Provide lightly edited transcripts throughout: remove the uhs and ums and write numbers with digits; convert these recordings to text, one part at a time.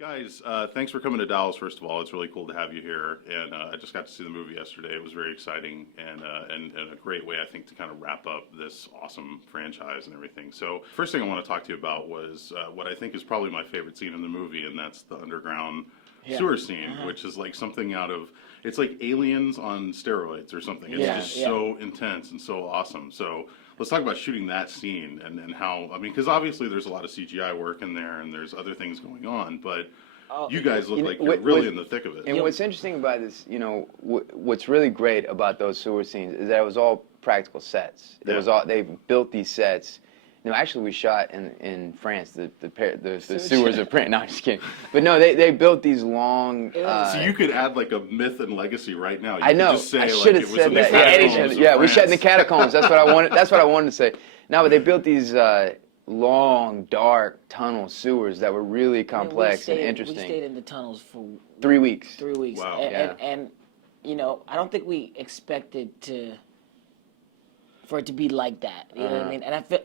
Guys, thanks for coming to Dallas, first of all. It's really cool to have you here. And I just got to see the movie yesterday. It was very exciting and a great way, I think, to kind of wrap up this awesome franchise and everything. So, first thing I want to talk to you about was what I think is probably my favorite scene in the movie, and that's the underground sewer scene, which is like something out of, it's like Aliens on steroids or something. It's just so intense and so awesome. So, let's talk about shooting that scene and how, I mean, because obviously there's a lot of CGI work in there and there's other things going on, but you guys look like you're really in the thick of it. And what's interesting about this, what's really great about those sewer scenes is that it was all practical sets. It was all, they built these sets. Actually, we shot in France. The sewers are print. No, I'm just kidding. But no, they built these long. So you could add like a myth and legacy right now. You I know. Could just say, I should have said that. Yeah, we shot in the catacombs. That's what I wanted. That's what I wanted to say. No, but they built these long, dark tunnel sewers that were really complex and interesting. We stayed in the tunnels for 3 weeks. 3 weeks. Wow. And I don't think we expected for it to be like that. You know what I mean? And I feel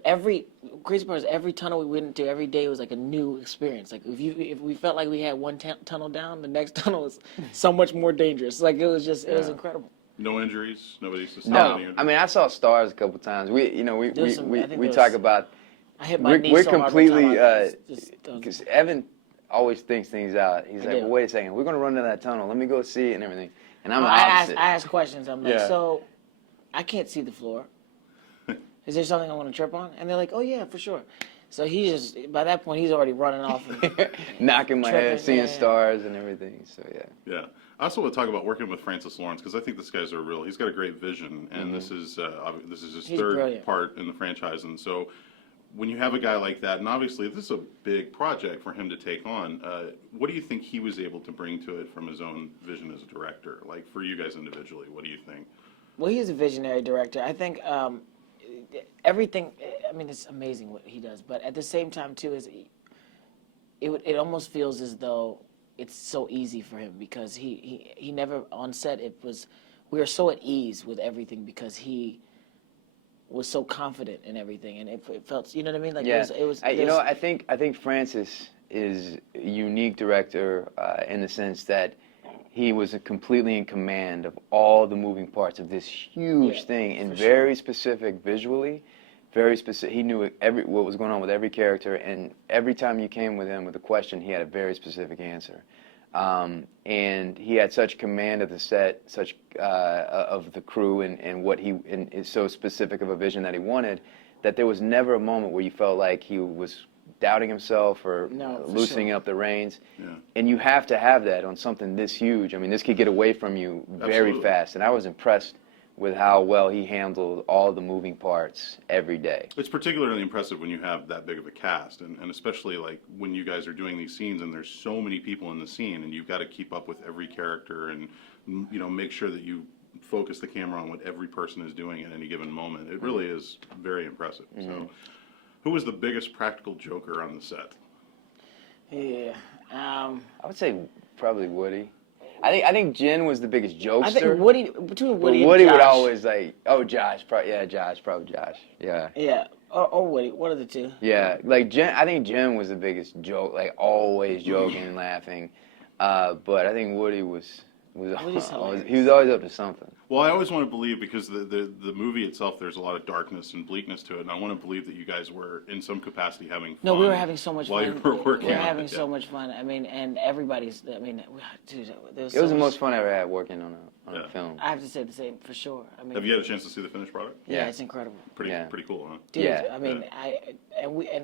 crazy part is every tunnel we went into every day was like a new experience. Like if we felt like we had one tunnel down, the next tunnel was so much more dangerous. Like it was incredible. No injuries. Nobody sustained No, any injuries. I mean I saw stars a couple times. We talk about. I hit my knee We're so completely hard because Evan always thinks things out. He's like, do. well, wait a second, we're gonna run down that tunnel. Let me go see it and everything. And I'm the I opposite. ask questions. I'm like, Yeah. so I can't see the floor. Is there something I want to trip on? And they're like, oh yeah, for sure. So by that point, he's already running off. And knocking my head, tripping, seeing stars and everything. So yeah. Yeah. I also want to talk about working with Francis Lawrence because I think this guy's he's got a great vision, and this is his He's third brilliant. part in the franchise. And so when you have a guy like that, and obviously this is a big project for him to take on, what do you think he was able to bring to it from his own vision as a director? Like for you guys individually, what do you think? Well, he's a visionary director. I think everything. I mean, it's amazing what he does, but at the same time, too, it almost feels as though it's so easy for him because he never on set. We were so at ease with everything because he was so confident in everything, and it felt. You know what I mean? Like Yeah. it was. I think Francis is a unique director in the sense that he was completely in command of all the moving parts of this huge thing and very specific visually, very specific. He knew what was going on with every character, and every time you came with him with a question, he had a very specific answer. And he had such command of the set, such of the crew, and what and is so specific of a vision that he wanted, that there was never a moment where you felt like he was doubting himself or loosening up the reins. Yeah. And you have to have that on something this huge. I mean, this could get away from you very Absolutely. fast. And I was impressed with how well he handled all the moving parts every day. It's particularly impressive when you have that big of a cast, and especially like when you guys are doing these scenes and there's so many people in the scene, and you've got to keep up with every character and make sure that you focus the camera on what every person is doing at any given moment. It really is very impressive. So, who was the biggest practical joker on the set? Yeah. I would say probably Woody. I think Jen was the biggest jokester. I think Woody between Woody but Woody and Josh, would always like, oh, Josh, probably Josh. Yeah. Yeah. Or Woody. One of the two. Yeah, like Jen. I think Jen was the biggest joke, like always joking and laughing. But I think Woody was always, he was always up to something. Well, I always want to believe, because the movie itself, there's a lot of darkness and bleakness to it, and I want to believe that you guys were in some capacity having fun. No, we were having so much while fun. you were working. We were on having it, so much fun. I mean, and everybody's. I mean, dude, there was It was the most fun I ever had working on a film. I have to say the same for sure. I mean, Have you had a chance to see the finished product? yeah, it's incredible. Pretty cool, huh? Dude, Yeah. I mean,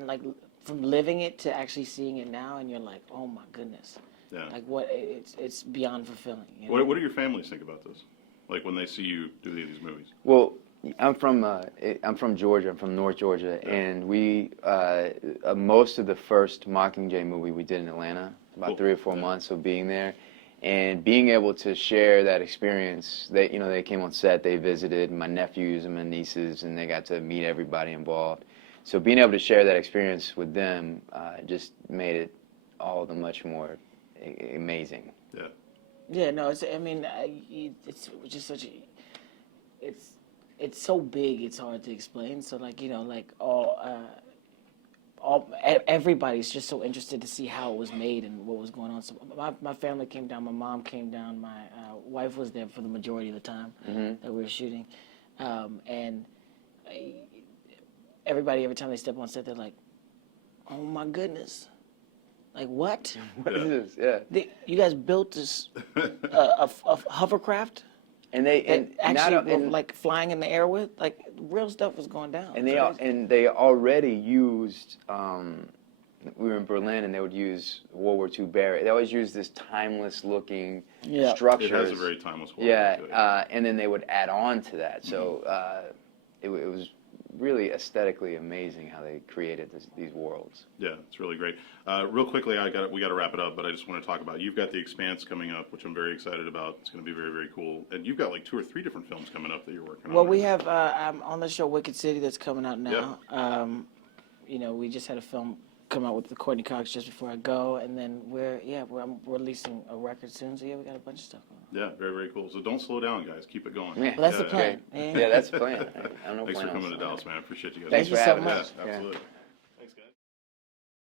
like from living it to actually seeing it now, and you're like, oh my goodness. Yeah. Like it's beyond fulfilling. You know? What do your families think about this? Like when they see you do these movies? Well, I'm from Georgia. I'm from North Georgia, and we most of the first Mockingjay movie we did in Atlanta, about 3 or 4 months of being there, and being able to share that experience. They came on set, they visited my nephews and my nieces, and they got to meet everybody involved. So being able to share that experience with them just made it all the much more amazing. Yeah. Yeah, no, it's. I mean, it's just such a. It's so big. It's hard to explain. So like all everybody's just so interested to see how it was made and what was going on. So my family came down, my mom came down, my wife was there for the majority of the time that we were shooting, and everybody, every time they step on set, they're like, "Oh my goodness, like what? What is this? Yeah. You guys built this a hovercraft?" And they And and actually, not, and, like flying in the air with, like real stuff was going down. and they already used. We were in Berlin, and they would use World War II barracks. They always use this timeless looking Yeah. structures. It has a very timeless quality to it. Yeah, and then they would add on to that. So it was really aesthetically amazing how they created these worlds. Yeah, it's really great. Real quickly, we got to wrap it up, but I just want to talk about, you've got The Expanse coming up, which I'm very excited about. It's going to be very, very cool. And you've got like 2 or 3 different films coming up that you're working on. Well, we have I'm on the show Wicked City that's coming out now. You know, we just had a film come out with the Courtney Cox just before I go, and then we're releasing a record soon. So yeah, we got a bunch of stuff going on. Yeah, very, very cool. So don't slow down, guys. Keep it going. Yeah. Well, that's the Yeah. plan. Yeah, that's the plan. I don't know Thanks for plan on coming to slowing Dallas, man. I appreciate you guys. Thank you for so having much. us. Yeah, absolutely.